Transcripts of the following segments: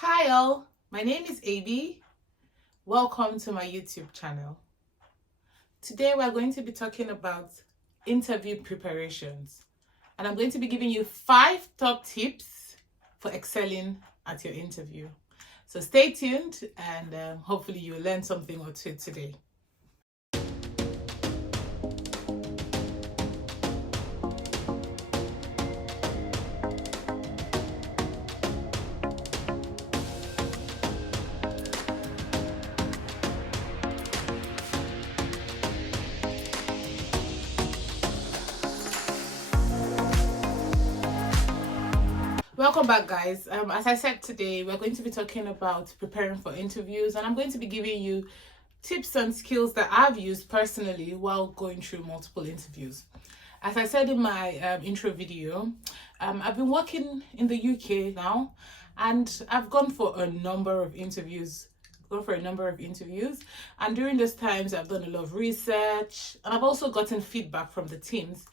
Hi all, my name is AB. Welcome to my YouTube channel. Today we're going to be talking about interview preparations, and I'm going to be giving you 5 top tips for excelling at your interview. So stay tuned and hopefully you'll learn something or two today. Welcome back, guys. As I said, today we're going to be talking about preparing for interviews, and I'm going to be giving you tips and skills that I've used personally while going through multiple interviews. As I said in my intro video, I've been working in the UK now, and I've gone for a number of interviews. And during those times I've done a lot of research, and I've also gotten feedback from the teams,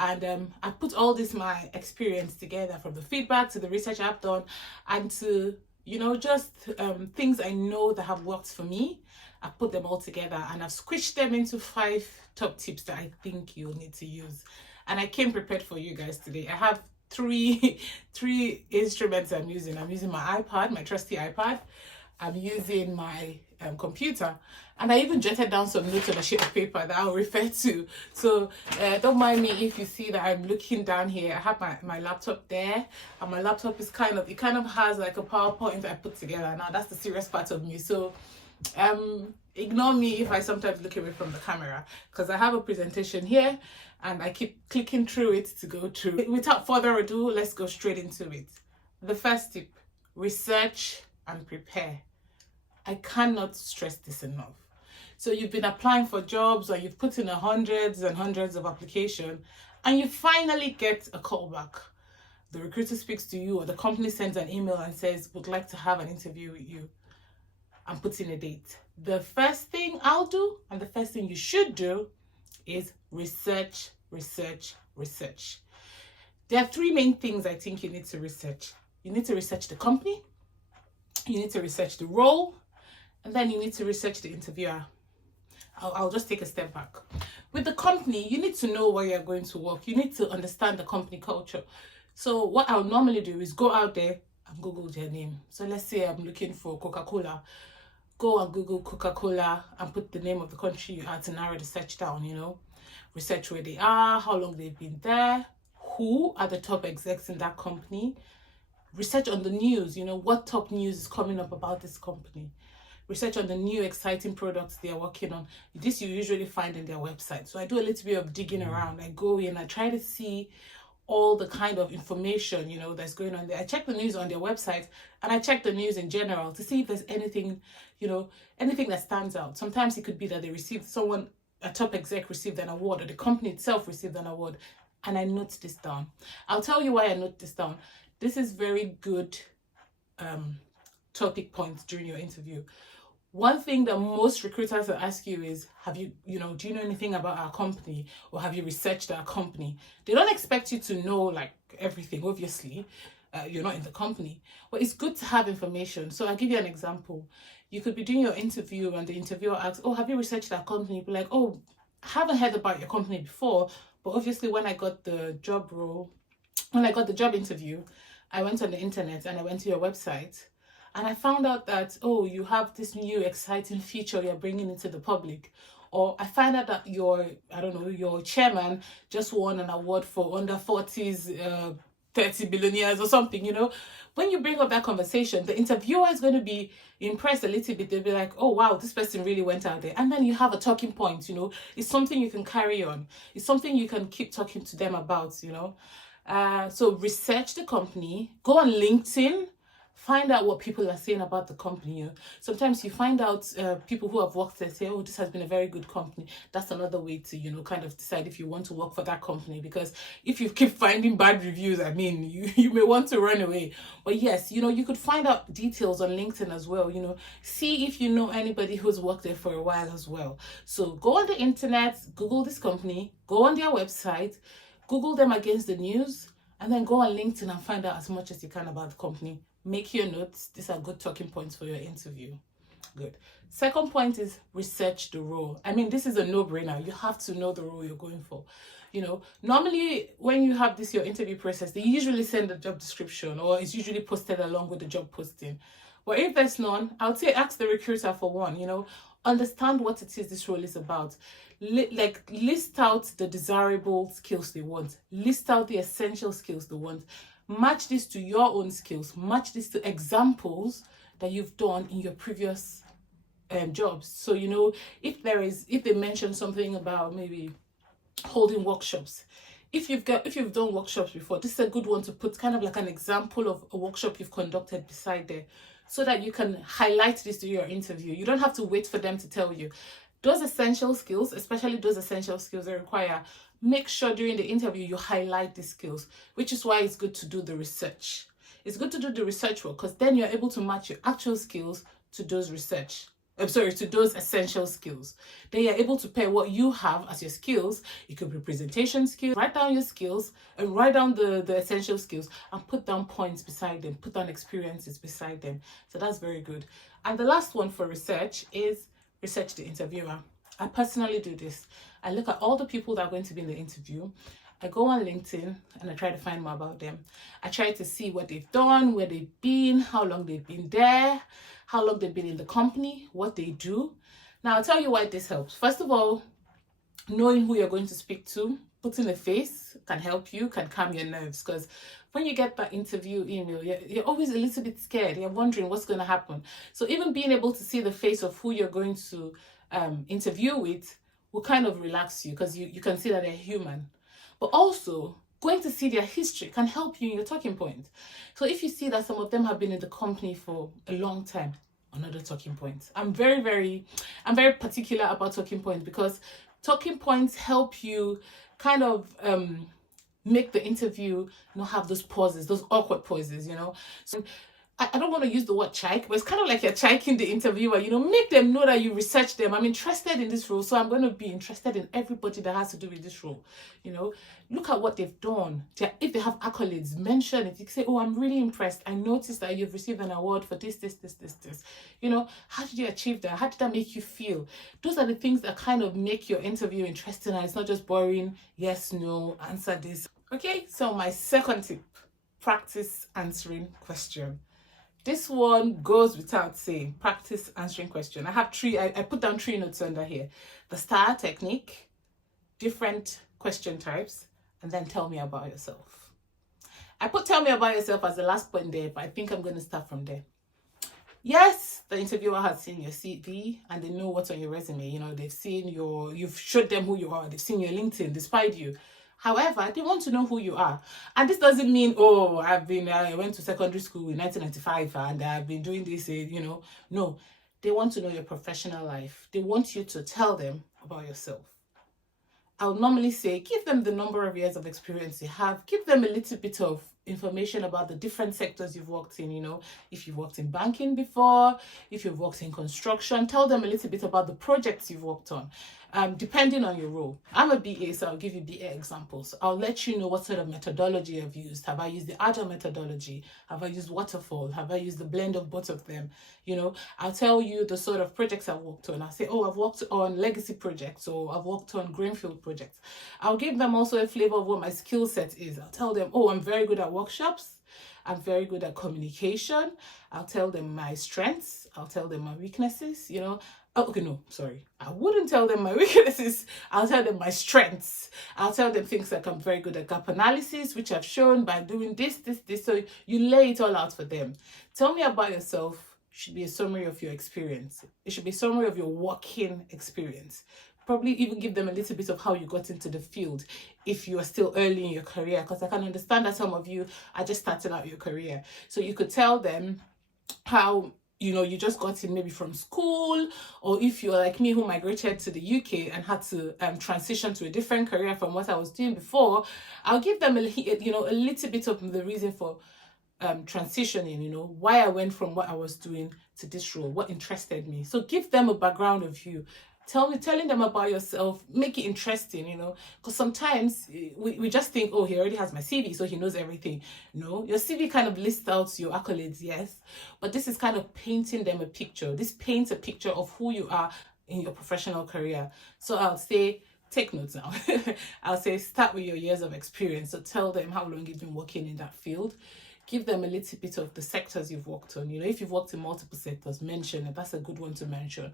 and I put all this my experience together, from the feedback to the research I've done, and to just things I know that have worked for me. I've put them all together and I've squished them into 5 top tips that I think you'll need to use. And I came prepared for you guys today. I have three instruments I'm using. I'm using my iPad, my trusty iPad. I'm using my computer, and I even jotted down some notes on a sheet of paper that I'll refer to. So don't mind me if you see that I'm looking down here. I have my laptop there, and my laptop is kind of has like a PowerPoint I put together. Now that's the serious part of me. So ignore me if I sometimes look away from the camera, because I have a presentation here and I keep clicking through it to go through. Without further ado, let's go straight into it. The first tip: research and prepare. I cannot stress this enough. So you've been applying for jobs, or you've put in hundreds and hundreds of applications, and you finally get a call back. The recruiter speaks to you, or the company sends an email and says, would like to have an interview with you, and puts in a date. The first thing I'll do, and the first thing you should do, is research, research, research. There are 3 main things I think you need to research. You need to research the company, you need to research the role, and then you need to research the interviewer. I'll just take a step back. With the company, you need to know where you're going to work. You need to understand the company culture. So what I'll normally do is go out there and Google their name. So let's say I'm looking for Coca-Cola. Go and Google Coca-Cola and put the name of the country you are to narrow the search down, Research where they are, how long they've been there, who are the top execs in that company. Research on the news, what top news is coming up about this company. Research on the new exciting products they are working on. This you usually find in their website. So I do a little bit of digging around. I go in, I try to see all the kind of information, that's going on there. I check the news on their website, and I check the news in general to see if there's anything, anything that stands out. Sometimes it could be that a top exec received an award, or the company itself received an award, and I note this down. I'll tell you why I note this down. This is very good topic points during your interview. One thing that most recruiters will ask you is, do you know anything about our company, or have you researched our company? They don't expect you to know like everything, obviously. You're not in the company, but it's good to have information. So I'll give you an example. You could be doing your interview and the interviewer asks, oh, have you researched our company? You'd be like, oh, I haven't heard about your company before, but obviously when I got the job interview, I went on the internet and I went to your website, and I found out that, oh, you have this new exciting feature you're bringing into the public. Or I find out that your chairman just won an award for under 40s 30 billionaires or something, When you bring up that conversation, the interviewer is going to be impressed a little bit. They'll be like, oh, wow, this person really went out there. And then you have a talking point, It's something you can carry on. It's something you can keep talking to them about, So research the company, go on LinkedIn, find out what people are saying about the company. Sometimes you find out people who have worked there say, oh, this has been a very good company. That's another way to, kind of decide if you want to work for that company. Because if you keep finding bad reviews, you may want to run away. But yes, you could find out details on LinkedIn as well. See if you know anybody who's worked there for a while as well. So go on the internet, Google this company, go on their website, Google them against the news, and then go on LinkedIn and find out as much as you can about the company. Make your notes. These are good talking points for your interview. Good. Second point is research the role. I mean, this is a no-brainer. You have to know the role you're going for. You know, normally when you have this your interview process, they usually send a job description, or it's usually posted along with the job posting. But if there's none, I would say ask the recruiter for one. You know, understand what it is this role is about. List out the desirable skills they want. List out the essential skills they want. Match this to your own skills. Match this to examples that you've done in your previous jobs. So, you know, if they mention something about maybe holding workshops, if you've done workshops before, this is a good one to put kind of like an example of a workshop you've conducted beside there, so that you can highlight this to your interview. You don't have to wait for them to tell you. Those essential skills, especially those essential skills they require, make sure during the interview you highlight these skills, which is why it's good to do the research. It's good to do the research work, because then you're able to match your actual skills to those to those essential skills. Then you're able to pair what you have as your skills. It could be presentation skills. Write down your skills and write down the essential skills and put down points beside them, put down experiences beside them. So that's very good. And the last one for research is research the interviewer. I personally do this. I look at all the people that are going to be in the interview. I go on LinkedIn and I try to find more about them. I try to see what they've done, where they've been, how long they've been there, how long they've been in the company, what they do. Now, I'll tell you why this helps. First of all, knowing who you're going to speak to, putting a face can help you, can calm your nerves, because when you get that interview email, you're always a little bit scared. You're wondering what's going to happen. So even being able to see the face of who you're going to interview with will kind of relax you, because you can see that they're human. But also, going to see their history can help you in your talking point. So if you see that some of them have been in the company for a long time, another talking point. I'm very particular about talking points, because talking points help you kind of make the interview not have those pauses, those awkward pauses, you know. So I don't want to use the word chike, but it's kind of like you're chiking the interviewer, you know, make them know that you research them. I'm interested in this role, so I'm going to be interested in everybody that has to do with this role. You know, look at what they've done. If they have accolades, mention it. You can say, oh, I'm really impressed. I noticed that you've received an award for this. You know, how did you achieve that? How did that make you feel? Those are the things that kind of make your interview interesting, and it's not just boring, yes, no, answer this. Okay, so my second tip, practice answering question. This one goes without saying, practice answering question. I have I put down 3 notes under here. The STAR technique, different question types, and then tell me about yourself. I put tell me about yourself as the last point there, but I think I'm going to start from there. Yes, the interviewer has seen your CV and they know what's on your resume. You know, they've seen you've showed them who you are. They've seen your LinkedIn, they spied you. However, they want to know who you are. And this doesn't mean, oh, I went to secondary school in 1995 and I've been doing this, you know. No, they want to know your professional life. They want you to tell them about yourself. I'll normally say, give them the number of years of experience you have. Give them a little bit of information about the different sectors you've worked in. You know, if you've worked in banking before, if you've worked in construction, tell them a little bit about the projects you've worked on, depending on your role. I'm a BA, so I'll give you BA examples. I'll let you know what sort of methodology I've used. Have I used the Agile methodology? Have I used Waterfall? Have I used the blend of both of them? You know, I'll tell you the sort of projects I've worked on. I'll say, oh, I've worked on legacy projects, or I've worked on greenfield projects. I'll give them also a flavor of what my skill set is. I'll tell them, oh, I'm very good at workshops. I'm very good at communication. I'll tell them my strengths. I'll tell them my weaknesses, you know. Oh, okay, no, sorry. I wouldn't tell them my weaknesses. I'll tell them my strengths. I'll tell them things like I'm very good at gap analysis, which I've shown by doing this. So you lay it all out for them. Tell me about yourself should be a summary of your experience. It should be a summary of your working experience. Probably even give them a little bit of how you got into the field if you are still early in your career, because I can understand that some of you are just starting out your career. So you could tell them how, you know, you just got in maybe from school, or if you're like me who migrated to the UK and had to transition to a different career from what I was doing before. I'll give them a little bit of the reason for transitioning, you know, why I went from what I was doing to this role, what interested me. So give them a background of you. telling them about yourself, make it interesting, you know, because sometimes we just think, oh, he already has my CV, so he knows everything. No, your CV kind of lists out your accolades, yes, but this is kind of painting them a picture. This paints a picture of who you are in your professional career. So I'll say, take notes now. I'll say start with your years of experience. So tell them how long you've been working in that field. Give them a little bit of the sectors you've worked on. You know, if you've worked in multiple sectors, mention it. That's a good one to mention.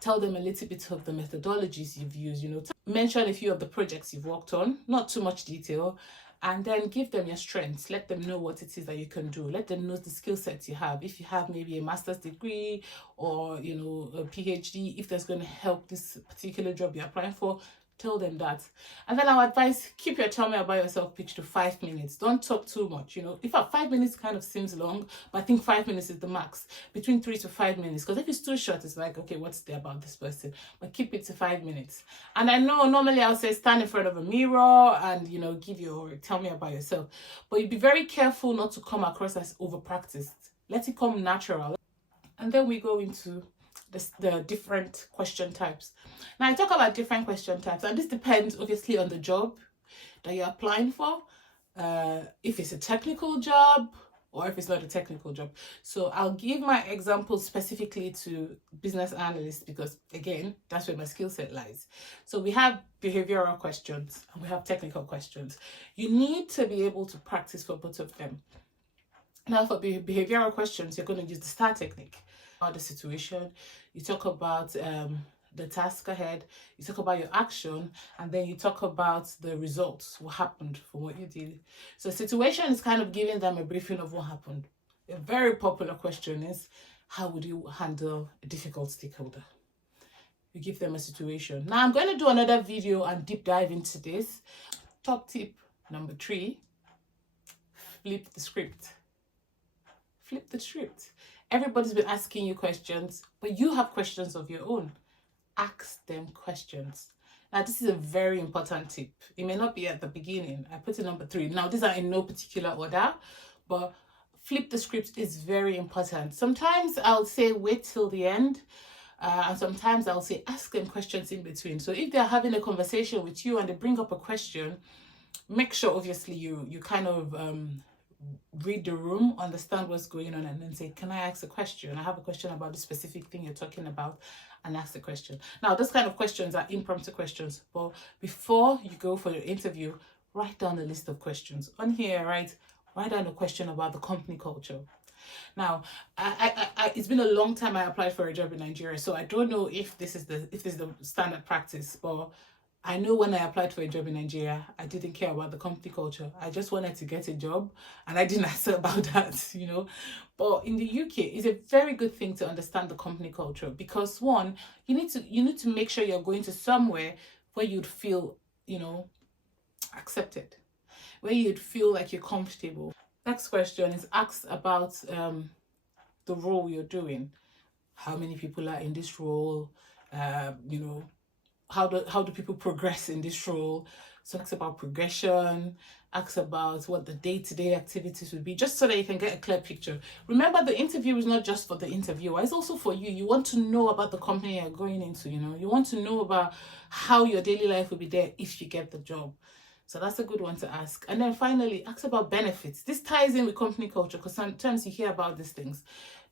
Tell them a little bit of the methodologies you've used. You know, mention a few of the projects you've worked on, not too much detail. And then give them your strengths. Let them know what it is that you can do. Let them know the skill sets you have. If you have maybe a master's degree or, you know, a PhD, if that's going to help this particular job you're applying for, tell them that. And then our advice, keep your tell me about yourself pitch to 5 minutes. Don't talk too much. You know, in fact, 5 minutes kind of seems long, but I think 5 minutes is the max, between 3 to 5 minutes. Because if it's too short, it's like, okay, what's there about this person? But keep it to 5 minutes. And I know normally I'll say stand in front of a mirror and, you know, give your tell me about yourself. But you be very careful not to come across as over practiced. Let it come natural. And then we go into the different question types. Now I talk about different question types, and this depends obviously on the job that you're applying for, if it's a technical job or if it's not a technical job. So I'll give my examples specifically to business analysts because again, that's where my skill set lies. So we have behavioral questions and we have technical questions. You need to be able to practice for both of them. Now for behavioral questions, you're going to use the STAR technique. About the situation, you talk about the task ahead, you talk about your action, and then you talk about the results, what happened from what you did. So situation is kind of giving them a briefing of what happened. A very popular question is, how would you handle a difficult stakeholder? You give them a situation. Now I'm going to do another video and deep dive into this. Top tip number 3, flip the script. Flip the script. Everybody's been asking you questions, but you have questions of your own. Ask them questions. Now, this is a very important tip. It may not be at the beginning. I put it number 3. Now, these are in no particular order, but flip the script is very important. Sometimes I'll say wait till the end, and sometimes I'll say ask them questions in between. So if they're having a conversation with you and they bring up a question, make sure obviously you kind of read the room, understand what's going on, and then say, can I ask a question? I have a question about the specific thing you're talking about, and ask the question. Now, those kind of questions are impromptu questions, but before you go for your interview, write down a list of questions. On here, write down a question about the company culture. Now, it's been a long time I applied for a job in Nigeria, so I don't know if this is the standard practice, but I know when I applied for a job in Nigeria, I didn't care about the company culture. I just wanted to get a job and I didn't ask about that, you know. But in the UK, it's a very good thing to understand the company culture because one, you need to make sure you're going to somewhere where you'd feel, you know, accepted, where you'd feel like you're comfortable. Next question is asked about the role you're doing. How many people are in this role? You know, how do people progress in this role? So ask about progression, ask about what the day-to-day activities would be, just so that you can get a clear picture. Remember, the interview is not just for the interviewer, it's also for you. You want to know about the company you're going into, you know. You want to know about how your daily life will be there if you get the job. So that's a good one to ask. And then finally, ask about benefits. This ties in with company culture because sometimes you hear about these things.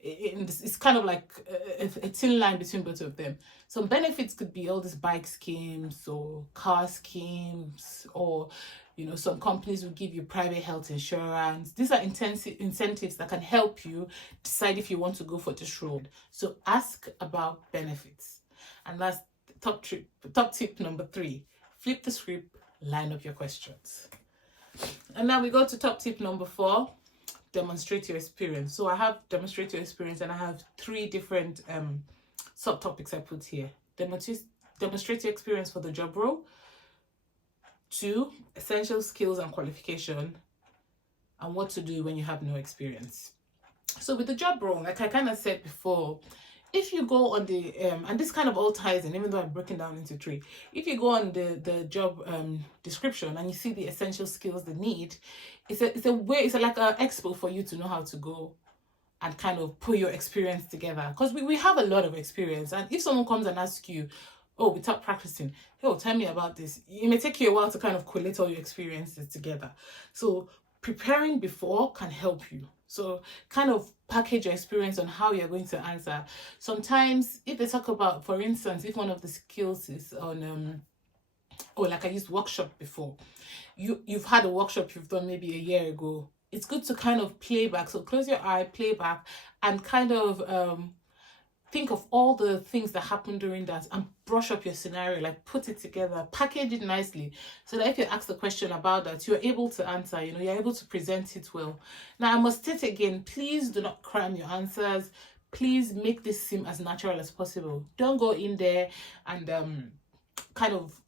It's kind of like a thin line between both of them. Some benefits could be all these bike schemes or car schemes, or, you know, some companies will give you private health insurance. These are incentives that can help you decide if you want to go for this road. So ask about benefits. And that's top tip number 3. Flip the script, line up your questions. And now we go to top tip number 4. Demonstrate your experience. So I have demonstrate your experience, and I have 3 different subtopics I put here. Demonstrate your experience for the job role. 2, essential skills and qualification, and what to do when you have no experience. So with the job role, like I kind of said before, if you go on the and this kind of all ties in, even though I'm breaking down into 3. If you go on the job description and you see the essential skills they need, it's like an expo for you to know how to go and kind of put your experience together, because we have a lot of experience. And if someone comes and asks you, oh, without practicing, oh, tell me about this. It may take you a while to kind of collate all your experiences together. So preparing before can help you. So kind of package your experience on how you're going to answer. Sometimes if they talk about, for instance, if one of the skills is on or like I used workshop before, you've had a workshop you've done maybe a year ago, it's good to kind of play back. So close your eye, play back, and kind of think of all the things that happened during that and brush up your scenario, like put it together, package it nicely, so that if you ask the question about that, you're able to answer, you're able to present it well. Now, I must state again, please do not cram your answers. Please make this seem as natural as possible. Don't go in there and kind of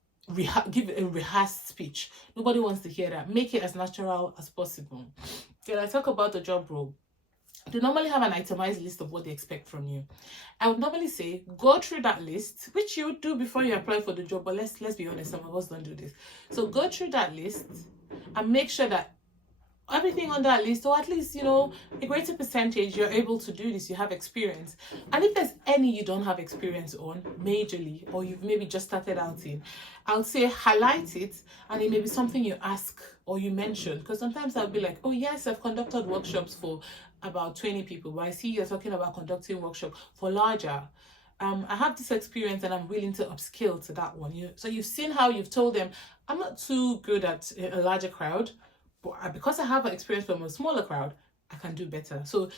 give a rehearsed speech. Nobody wants to hear that. Make it as natural as possible. When I talk about the job role, they normally have an itemized list of what they expect from you. I would normally say go through that list, which you would do before you apply for the job, but let's be honest, some of us don't do this. So go through that list and make sure that everything on that list, or at least a greater percentage, you're able to do this, you have experience. And if there's any you don't have experience on majorly, or you've maybe just started out in, I would say highlight it, and it may be something you ask or you mention, because sometimes I'll be like, oh yes, I've conducted workshops for about 20 people, but I see you're talking about conducting workshop for larger. I have this experience and I'm willing to upskill to that one. So you've seen how you've told them, I'm not too good at a larger crowd, but because I have experience from a smaller crowd, I can do better. So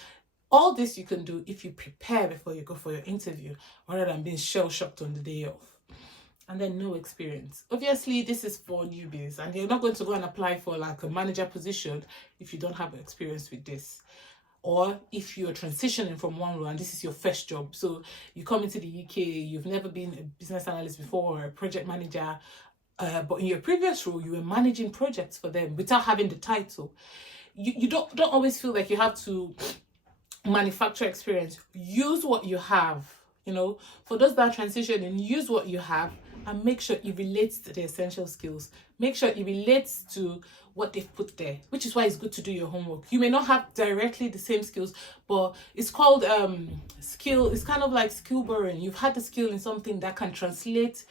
all this you can do if you prepare before you go for your interview, rather than being shell-shocked on the day off. And then no experience. Obviously, this is for newbies, and you're not going to go and apply for like a manager position if you don't have experience with this. Or if you're transitioning from one role and this is your first job. So you come into the UK, you've never been a business analyst before or a project manager, but in your previous role, you were managing projects for them without having the title. You don't always feel like you have to manufacture experience. Use what you have, for those that are transitioning, use what you have and make sure it relates to the essential skills. Make sure it relates to what they've put there, which is why it's good to do your homework. You may not have directly the same skills, but it's called skill. It's kind of like skill borrowing. You've had the skill in something that can translate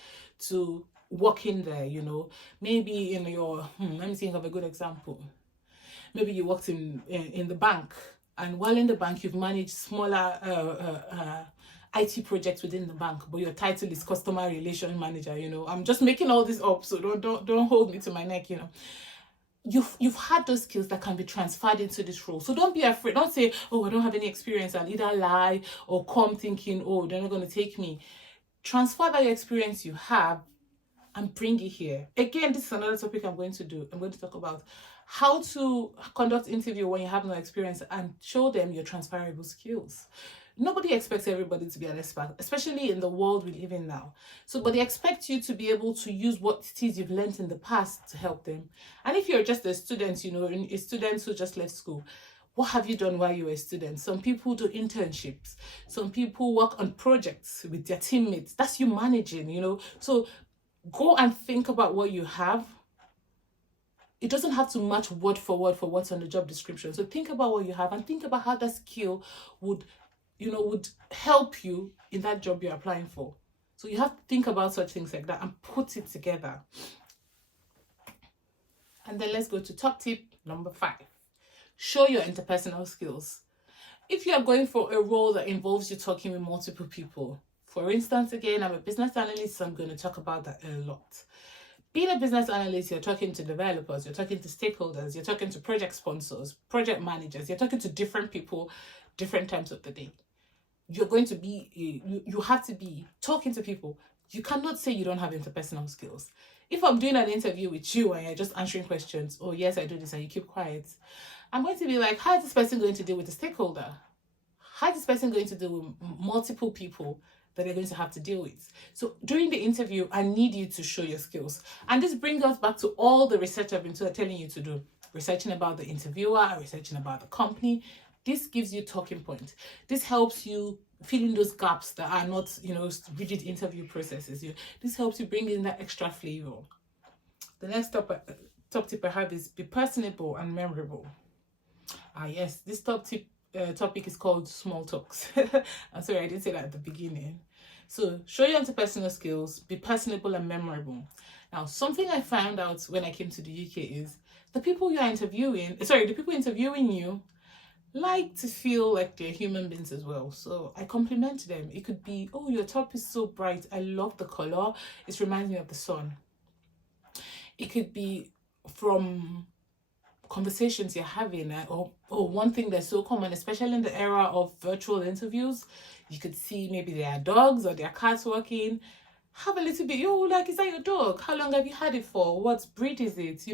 to working there, maybe in your let me think of a good example. Maybe you worked in the bank, and while in the bank you've managed smaller IT projects within the bank, but your title is customer relation manager. I'm just making all this up, so don't hold me to my neck. You've had those skills that can be transferred into this role. So don't be afraid. Don't say, oh, I don't have any experience, and either lie or come thinking, oh, they're not going to take me. Transfer that experience you have and bring it here. Again, this is another topic I'm going to do. I'm going to talk about how to conduct interview when you have no experience and show them your transferable skills. Nobody expects everybody to be an expert, especially in the world we live in now. But they expect you to be able to use what it is you've learned in the past to help them. And if you're just a student, a student who just left school, what have you done while you were a student? Some people do internships. Some people work on projects with their teammates. That's you managing, So go and think about what you have. It doesn't have to match word for word for what's on the job description. So think about what you have and think about how that skill would help you in that job you're applying for. So you have to think about such things like that and put it together. And then let's go to top tip number 5. Show your interpersonal skills. If you're going for a role that involves you talking with multiple people, for instance, again, I'm a business analyst, so I'm going to talk about that a lot. Being a business analyst, you're talking to developers, you're talking to stakeholders, you're talking to project sponsors, project managers, you're talking to different people, different times of the day. You're going to be, you have to be talking to people. You cannot say you don't have interpersonal skills. If I'm doing an interview with you and you're just answering questions, oh yes, I do this, and you keep quiet, I'm going to be like, how is this person going to deal with the stakeholder? How is this person going to deal with multiple people that they're going to have to deal with? So during the interview, I need you to show your skills. And this brings us back to all the research I've been telling you to do. Researching about the interviewer, researching about the company. This gives you talking points. This helps you fill in those gaps that are not, rigid interview processes. This helps you bring in that extra flavor. The next top tip I have is be personable and memorable. Yes, this top tip topic is called small talks. I'm sorry, I didn't say that at the beginning. So show your interpersonal skills, be personable and memorable. Now, something I found out when I came to the UK is the people interviewing you like to feel like they're human beings as well. So I compliment them. It could be, oh, your top is so bright. I love the color. It reminds me of the sun. It could be from conversations you're having, or one thing that's so common, especially in the era of virtual interviews, you could see maybe their dogs or their cats working. Have a little bit, like, is that your dog? How long have you had it for? What breed is it?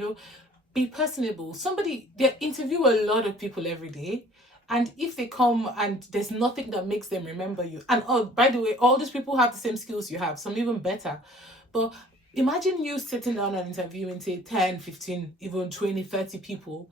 Be personable. They interview a lot of people every day. And if they come and there's nothing that makes them remember you, and oh, by the way, all these people have the same skills you have, some even better. But imagine you sitting down and interviewing, say, 10, 15, even 20, 30 people.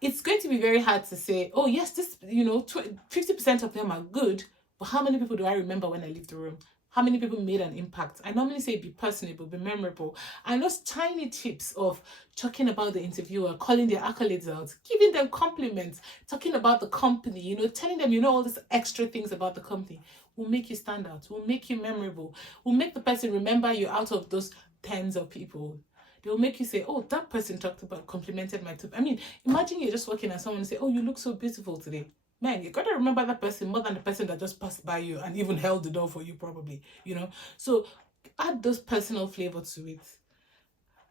It's going to be very hard to say, oh, yes, 50% of them are good, but how many people do I remember when I leave the room? How many people made an impact? I normally say be personable, be memorable. And those tiny tips of talking about the interviewer, calling their accolades out, giving them compliments, talking about the company, telling them, all these extra things about the company will make you stand out, will make you memorable, will make the person remember you out of those tens of people. They will make you say, oh, that person complimented my tip. I mean, imagine you're just walking and someone say, oh, you look so beautiful today. Man, you gotta remember that person more than the person that just passed by you and even held the door for you, probably, So add those personal flavor to it.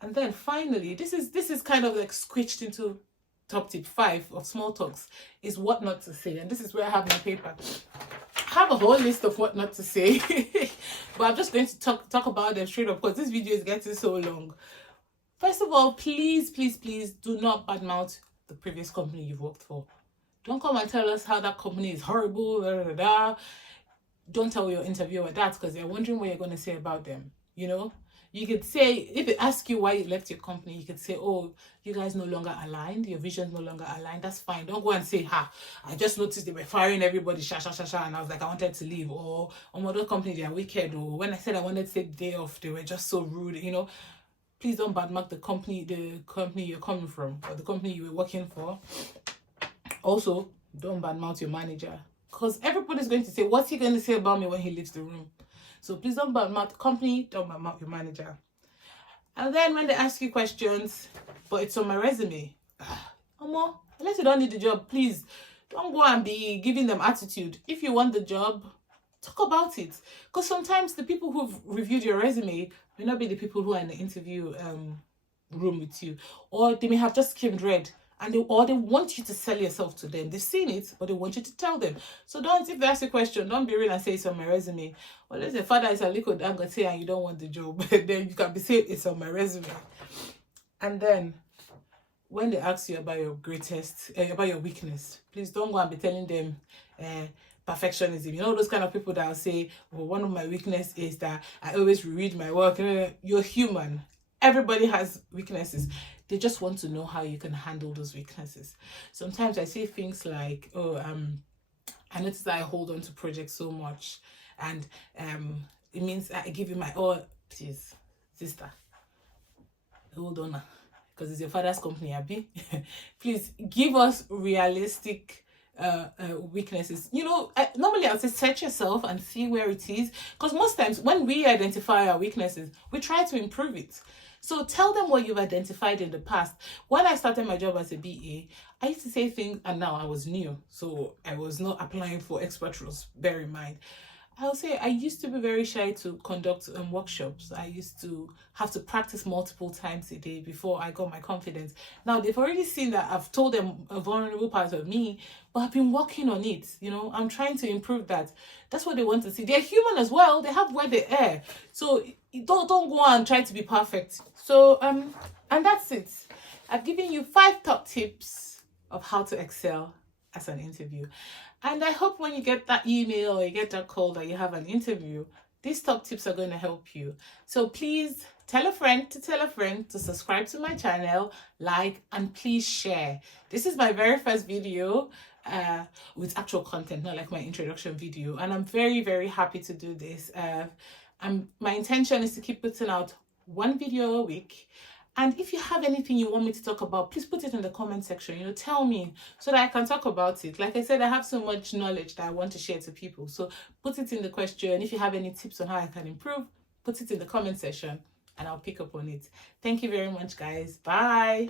And then finally, this is kind of like squished into top tip 5 of small talks, is what not to say. And this is where I have my paper. I have a whole list of what not to say, but I'm just going to talk about them straight up because this video is getting so long. First of all, please, please, please do not badmouth the previous company you've worked for. Don't come and tell us how that company is horrible. Blah, blah, blah. Don't tell your interviewer that because they're wondering what you're going to say about them. You could say, if they ask you why you left your company, you could say, oh, you guys no longer aligned. Your vision's no longer aligned. That's fine. Don't go and say, I just noticed they were firing everybody, and I was like, I wanted to leave. Or other company, they are wicked. Or when I said I wanted to take the day off, they were just so rude. Please don't badmouth the company you're coming from or the company you were working for. Also, don't badmouth your manager because everybody's going to say, what's he going to say about me when he leaves the room? So please don't badmouth the company, don't badmouth your manager. And then when they ask you questions, but it's on my resume, unless you don't need the job, please don't go and be giving them attitude. If you want the job, talk about it. Because sometimes the people who've reviewed your resume may not be the people who are in the interview room with you, or they may have just skimmed read. And they want you to sell yourself to them. They've seen it, but they want you to tell them. So if they ask a question, don't be real and say it's on my resume. Well, let's say father is Aliko Dangote and you don't want the job. Then you can be saying it's on my resume. And then when they ask you about your about your weakness, please don't go and be telling them perfectionism. Those kind of people that will say, well, one of my weaknesses is that I always reread my work. You're human. Everybody has weaknesses. They just want to know how you can handle those weaknesses. Sometimes I say things like, I notice that I hold on to projects so much, and it means I give you my all. Please, sister, hold on, because it's your father's company, Abby. Please give us realistic weaknesses. Normally I would say search yourself and see where it is, because most times when we identify our weaknesses, we try to improve it. So tell them what you've identified in the past. When I started my job as a BA, I used to say things, and now I was new, so I was not applying for expert roles, bear in mind. I'll say I used to be very shy to conduct workshops. I used to have to practice multiple times a day before I got my confidence. Now, they've already seen that I've told them a vulnerable part of me, but I've been working on it. I'm trying to improve that. That's what they want to see. They're human as well. They have where they are. So don't go and try to be perfect. So, and that's it. I've given you 5 top tips of how to excel as an interview. And I hope when you get that email or you get that call that you have an interview, these top tips are going to help you. So please tell a friend to subscribe to my channel, like, and please share. This is my very first video with actual content, not like my introduction video. And I'm very, very happy to do this. My intention is to keep putting out 1 video a week. And if you have anything you want me to talk about, please put it in the comment section. Tell me so that I can talk about it. Like I said, I have so much knowledge that I want to share to people. So put it in the question. If you have any tips on how I can improve, put it in the comment section and I'll pick up on it. Thank you very much, guys. Bye.